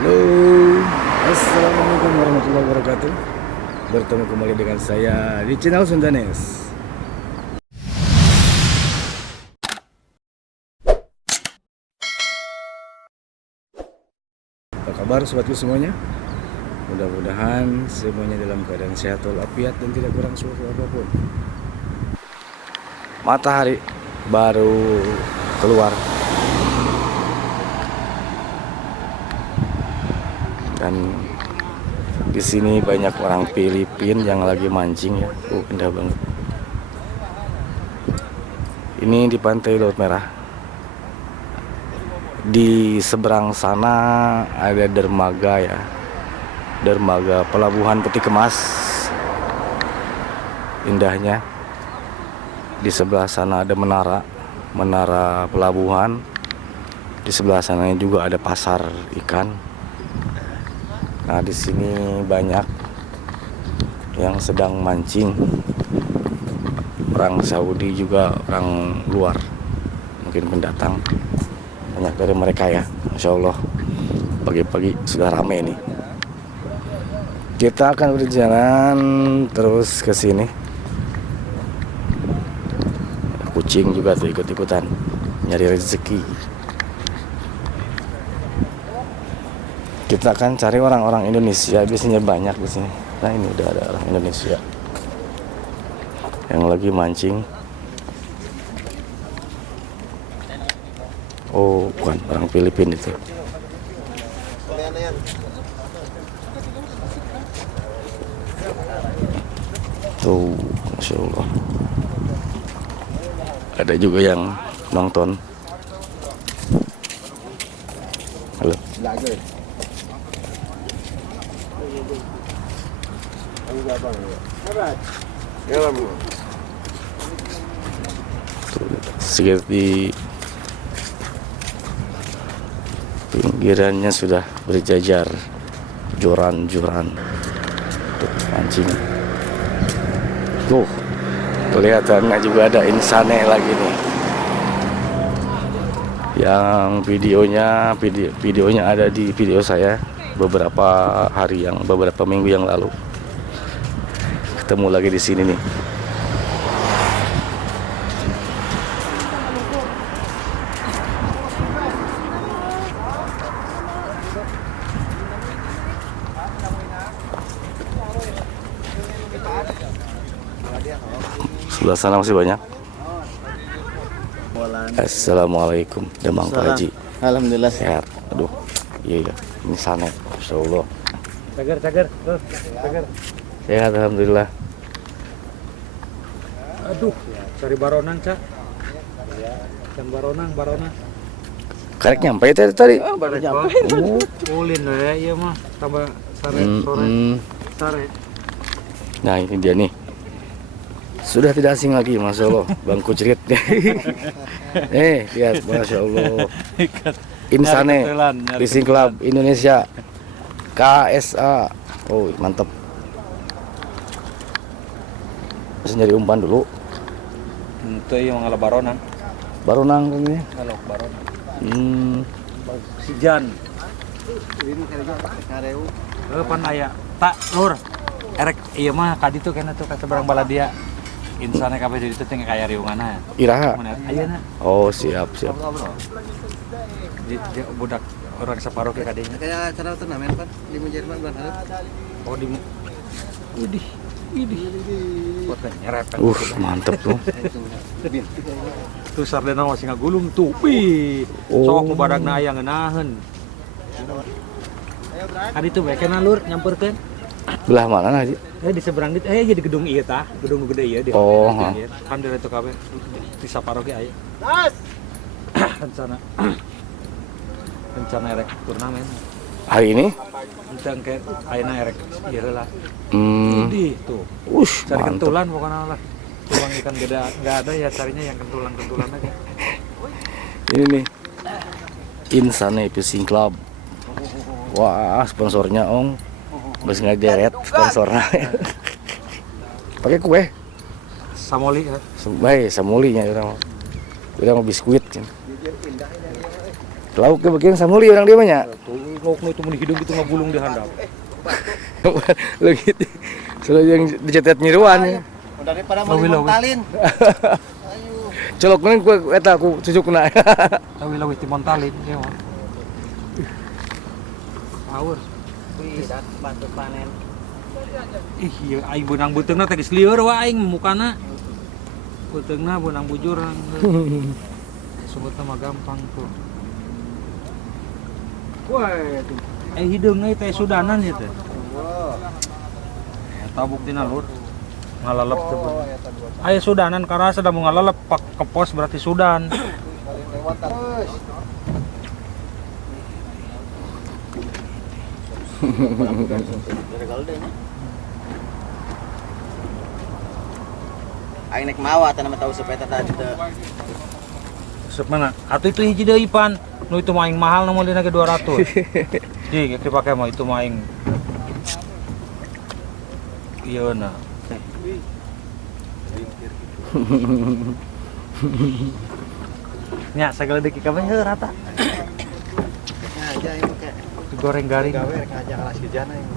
Halo, assalamualaikum warahmatullahi wabarakatuh. Bertemu kembali dengan saya di channel Sundanes. Apa kabar sobatku semuanya? Mudah-mudahan semuanya dalam keadaan sehat walafiat dan tidak kurang suatu apapun. Matahari baru keluar dan di sini banyak orang Filipina yang lagi mancing ya. Indah banget. Ini di pantai Laut Merah. Di seberang sana ada dermaga ya. Dermaga pelabuhan Peti Kemas. Indahnya. Di sebelah sana ada menara pelabuhan. Di sebelah sana juga ada pasar ikan. Nah, di sini banyak yang sedang mancing. Orang Saudi juga orang luar, mungkin pendatang. Banyak dari mereka ya, Masya Allah. Pagi-pagi sudah ramai nih. Kita akan berjalan terus ke sini. Kucing juga tuh ikut-ikutan nyari rezeki. Kita akan cari orang-orang Indonesia, biasanya banyak di sini. Nah, ini udah ada orang Indonesia yang lagi mancing. Oh, bukan orang Filipina itu. Tuh, Masya Allah. Ada juga yang nonton. Halo. Seperti pinggirannya sudah berjajar joran-joran untuk mancing. Tuh, kelihatannya juga ada insane lagi nih. Yang videonya ada di video saya beberapa minggu yang lalu. Ketemu lagi di sini nih. Sebelah sana masih banyak. Assalamualaikum, Demang Pak Haji. Alhamdulillah Sehat. Aduh, iya, ini sana, Masya Allah. cagar. Sehat, Alhamdulillah. Aduh, cari baronan, Cak. Kan baronang. Karek nyampe itu tadi. Baru nyampe. Ulin ya, iya mah. Tambah sare. Nah, ini dia nih. Sudah tidak asing lagi, Masya Allah. Bang Kucrit. Lihat, Masya Allah. Insane Fishing Club Indonesia, KSA. Oh, mantap. Bisa nyari umpan dulu. Itu yang ngalah baronan. Baronang ini. Kalau baronan. Si Jan. Ini kerja pakai kareu. Pan aya. Tak lur. Erek iya mah kadi tuh kena tuh kata barang baladia. Insane kabeh di ditu teh kaya riungana. Iraha. Ayeuna. Oh, siap. Dia budak orang separuh ke kadinya. Kayak acara turnamen kan di Jerman bulan harap. Oh di Widih. Buat nyerep. Mantep tuh. Tuh sardena masih ngagulung tuh. Wih. Sok nu badagna aya ngeunaheun. Kadi tuh bae kana lur nyamperkeun. Belah mana Haji? Di seberang itu jadi gedung ieu tah, gedung gede ieu di. Oh, kan dari itu kabeh di saparoh ge aya. Rencana erek turnamen. Hari ini? Enteng ke ayeuna erek ieu lah. Di tuh. Cari Mantep. kentulan pokoknya lah. Tulang ikan gede enggak ada ya, carinya yang kentulan aja. Ini nih. Insane Fishing Club. Wah, sponsornya Ong. Bos ngajeret sponsornya. Pakai kue. Samoli ya. Baik, samulinya orang mau biskuit kan. Lauk ke bagian samuli orang dia banyak. Lauk itu mun hidung itu ngabulung di handap. Lo gitu. Selalu yang dicetet nyiruan ya. Daripada mau Lawi-lawi. dimontalin. Colok kuning ku eta aku cucuk kena. Lawi-lawi timontalin ya. Power. Wih, bantu panen. Ih, iya aing beunang beuteungna teh geus lieur wae aing mukana. Beuteungna beunang bujur. Sebutna mah gampang tuh. Wah, hidungnya teh sudanan ya teh. Eta buktina lur. Ngalalep teh. Aya sudanan karena sedang mau ngalalep pak ke pos berarti sudan. Aing naik mawa tanah tahu supaya tadi teh. Sep mana? Atuh itu hiji deui pan. Nu itu maing mahal nu mulina ge 200. Ji, geus dipake mah itu maing. Ieu na. Nya sagala deuk kabeh heuh rata. Aja ini kayak Digoreng garing. gawe rek ngajak kelas kejana yang.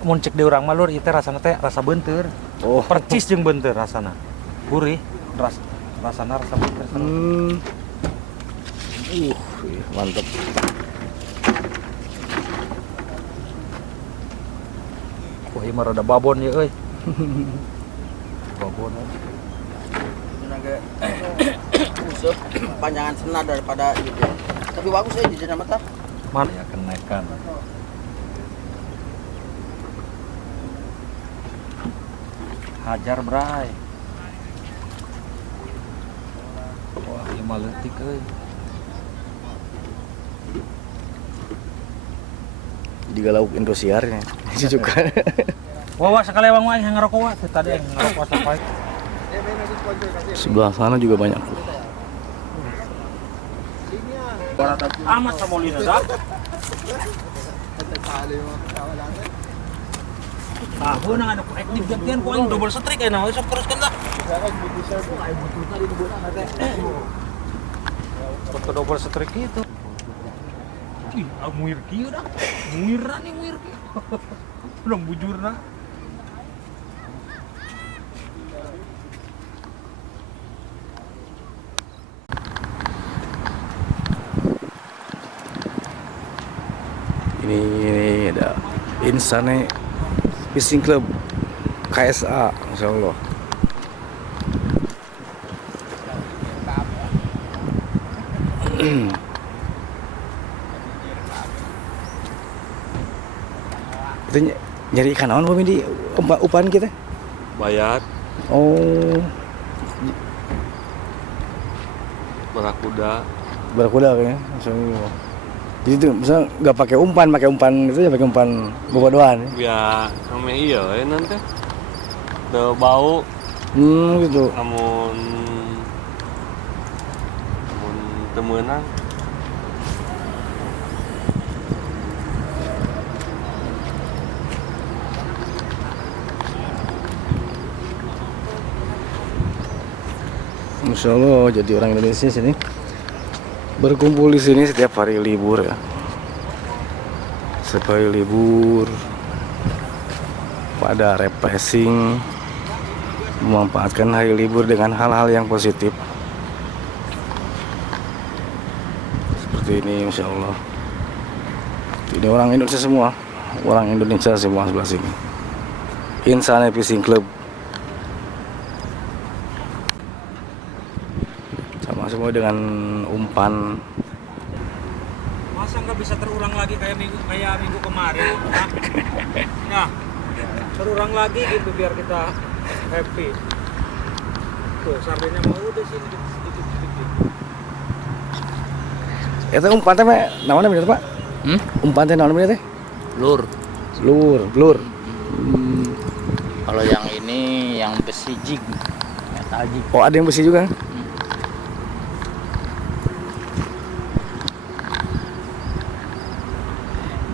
Mun cek di urang mah lur ieu teh rasana teh rasa beunteur. Oh. Percis jeung beunteur rasana. Gurih, rasana rasa beunteur. Mantap. Wah, ieu mah rada babon ya euy. Babon. Tenaga usep panjangan senar daripada gitu. Tapi bagus ya jadi nama tah. Mana ya kenaikan. Hajar bray. Wah, ieu mah leutik euy. Juga lauk Indosiar ya. Cucukan. Wah, sakalewang wae yang ngerokok wae tadi yang ngerokok sampai. Sebelah sana juga banyak. Amat samolina dah. Tahu nang ada aktif gantian ku aing double strike aya sok teruskeun dah. Foto double strike itu. Ih, muir kieu dah. Muirna nih muir kieu. Udah bujurna. Ini ada Insane Fishing Club KSA, Masya Allah. Itu nyari ikan naon Bami di upan kita? Bayat, Oh, barakuda, barakuda kayaknya. Masya Allah. Jadi itu misalnya nggak pakai umpan itu ya pakai umpan bobodohan. ya ame iya nanti udah bau Gitu. namun temenan Masya Allah, jadi orang Indonesia sini berkumpul di sini setiap hari libur ya. Setiap hari libur pada refreshing, memanfaatkan hari libur dengan hal-hal yang positif. Seperti ini, Masya Allah. Ini orang Indonesia semua, sebelah sini. Insane Fishing Club. Sama semua dengan umpan. Masa nggak bisa terulang lagi kayak minggu kemarin? Nah, terulang lagi gitu biar kita happy. Tuh, sardinnya mau udah sini sedikit-sedikit. Itu umpan teh namanya bener Pak? Umpan teh namanya teh? Lur. Blur. Kalau yang ini yang besi jig, metal jig. Oh, ada yang besi juga.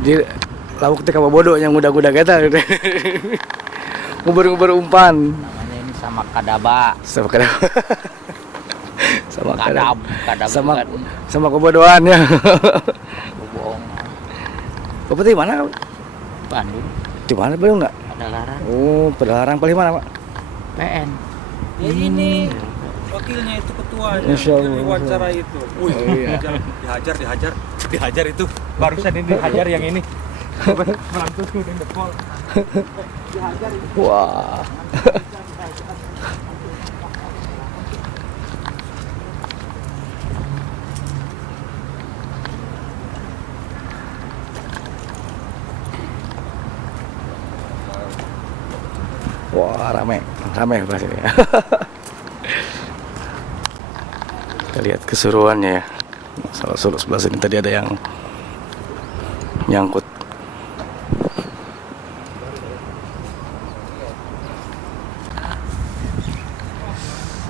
Di lauk teh bodoh yang muda-muda kita gitu. Nguber umpan. Namanya ini sama kadaba. Sama kadaba. sama kadam sama kan sama kebodohan ya. bohong. Bapak di mana? Bandung Di mana Bandung nggak? ada larang Oh, Padalarang paling mana Pak? PN. Ya ini wakilnya itu ketuanya. Insya Allah. Yang diwawancara itu. Wih, iya. dihajar itu. Barusan ini dihajar yang ini. Melantus tuh di depol. Wah. Wah, rame pas ini. Kita lihat keseruannya ya. Salah satu sebelah sini tadi ada yang nyangkut.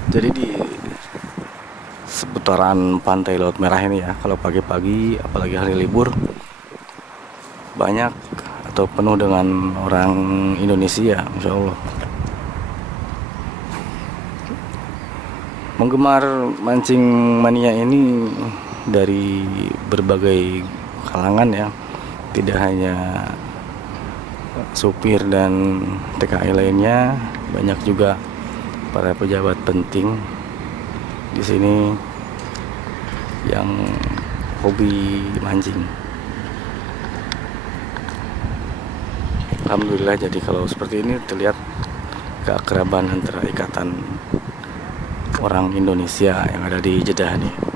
Jadi di seputaran pantai Laut Merah ini ya, kalau pagi-pagi apalagi hari libur banyak atau penuh dengan orang Indonesia, Masya Allah. Menggemar mancing mania ini dari berbagai kalangan ya, tidak hanya supir dan TKI lainnya, banyak juga para pejabat penting di sini yang hobi mancing. Alhamdulillah, jadi kalau seperti ini terlihat keakraban antara ikatan orang Indonesia yang ada di Jeddah nih.